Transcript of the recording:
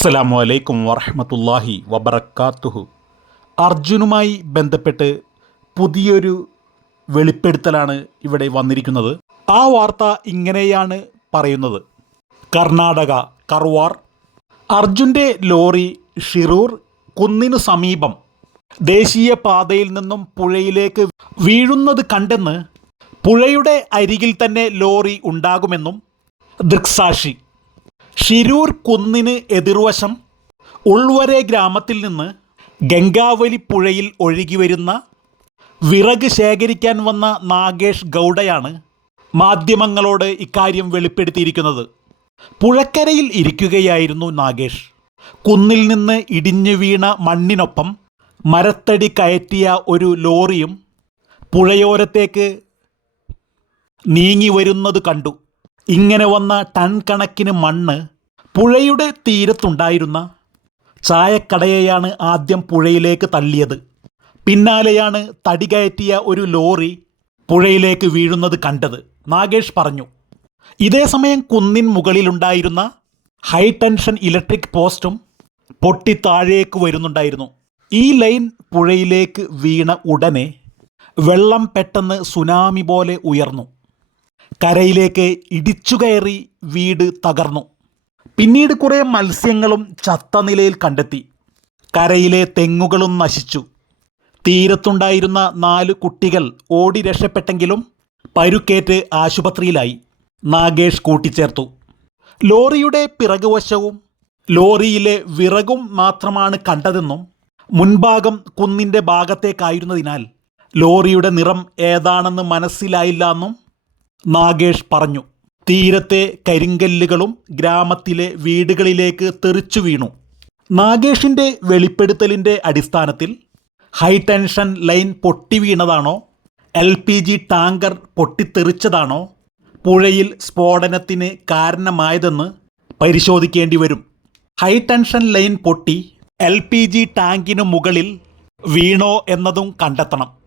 അസ്സലാമു അലൈക്കും വറഹമത്തല്ലാഹി വബർക്കാത്തുഹു അർജുനുമായി ബന്ധപ്പെട്ട് പുതിയൊരു വെളിപ്പെടുത്തലാണ് ഇവിടെ വന്നിരിക്കുന്നത്. ആ വാർത്ത ഇങ്ങനെയാണ് പറയുന്നത്. കർണാടക കർവാർ. അർജുന്റെ ലോറി ഷിറൂർ കുന്നിനു സമീപം ദേശീയ പാതയിൽ നിന്നും പുഴയിലേക്ക് വീഴുന്നത് കണ്ടെന്ന് പുഴയുടെ അരികിൽ തന്നെ ലോറി ഉണ്ടാകുമെന്നും ദൃക്സാക്ഷി. ഷിരൂർ കുന്നിന് എതിർവശം ഉൾവരെ ഗ്രാമത്തിൽ നിന്ന് ഗംഗാവലി പുഴയിൽ ഒഴുകി വരുന്ന വിറക് ശേഖരിക്കാൻ വന്ന നാഗേഷ് ഗൗഡയാണ് മാധ്യമങ്ങളോട് ഇക്കാര്യം വെളിപ്പെടുത്തിയിരിക്കുന്നത്. പുഴക്കരയിൽ ഇരിക്കുകയായിരുന്നു നാഗേഷ്. കുന്നിൽ നിന്ന് ഇടിഞ്ഞു വീണ മണ്ണിനൊപ്പം മരത്തടി കയറ്റിയ ഒരു ലോറിയും പുഴയോരത്തേക്ക് നീങ്ങി വരുന്നത് കണ്ടു. ഇങ്ങനെ വന്ന ടൺ കണക്കിന് മണ്ണ് പുഴയുടെ തീരത്തുണ്ടായിരുന്ന ചായക്കടയെയാണ് ആദ്യം പുഴയിലേക്ക് തള്ളിയത്. പിന്നാലെയാണ് തടി കയറ്റിയ ഒരു ലോറി പുഴയിലേക്ക് വീഴുന്നത് കണ്ടത്. നാഗേഷ് പറഞ്ഞു ഇതേ സമയം കുന്നിൻ മുകളിലുണ്ടായിരുന്ന ഹൈ ടെൻഷൻ ഇലക്ട്രിക് പോസ്റ്റും പൊട്ടി താഴേക്ക് വരുന്നുണ്ടായിരുന്നു. ഈ ലൈൻ പുഴയിലേക്ക് വീണ ഉടനെ വെള്ളം പെട്ടെന്ന് സുനാമി പോലെ ഉയർന്നു. കരയിലേക്ക് ഇടിച്ചു കയറി വീട് തകർന്നു. പിന്നീട് കുറേ മത്സ്യങ്ങളും ചത്ത നിലയിൽ കണ്ടെത്തി. കരയിലെ തെങ്ങുകളും നശിച്ചു. തീരത്തുണ്ടായിരുന്ന നാല് കുട്ടികൾ ഓടി രക്ഷപ്പെട്ടെങ്കിലും പരുക്കേറ്റ് ആശുപത്രിയിലായി. നാഗേഷ് കൂട്ടിച്ചേർത്തു. ലോറിയുടെ പിറകുവശവും ലോറിയിലെ വിറകും മാത്രമാണ് കണ്ടതെന്നും മുൻഭാഗം കുന്നിന്റെ ഭാഗത്തേക്കായിരുന്നതിനാൽ ലോറിയുടെ നിറം ഏതാണെന്ന് മനസ്സിലായില്ല എന്നും നാഗേഷ് പറഞ്ഞു. തീരത്തെ കരിങ്കല്ലുകളും ഗ്രാമത്തിലെ വീടുകളിലേക്ക് തെറിച്ചു വീണു. നാഗേഷിന്റെ വെളിപ്പെടുത്തലിന്റെ അടിസ്ഥാനത്തിൽ ഹൈ ടെൻഷൻ ലൈൻ പൊട്ടി വീണതാണോ? എൽ പി ജി ടാങ്കർ പൊട്ടിത്തെറിച്ചതാണോ? പുഴയിൽ സ്ഫോടനത്തിന് കാരണമായതെന്ന് പരിശോധിക്കേണ്ടി വരും. ഹൈ ടെൻഷൻ ലൈൻ പൊട്ടി എൽ പി ജി ടാങ്കിനു മുകളിൽ വീണോ എന്നതും കണ്ടെത്തണം.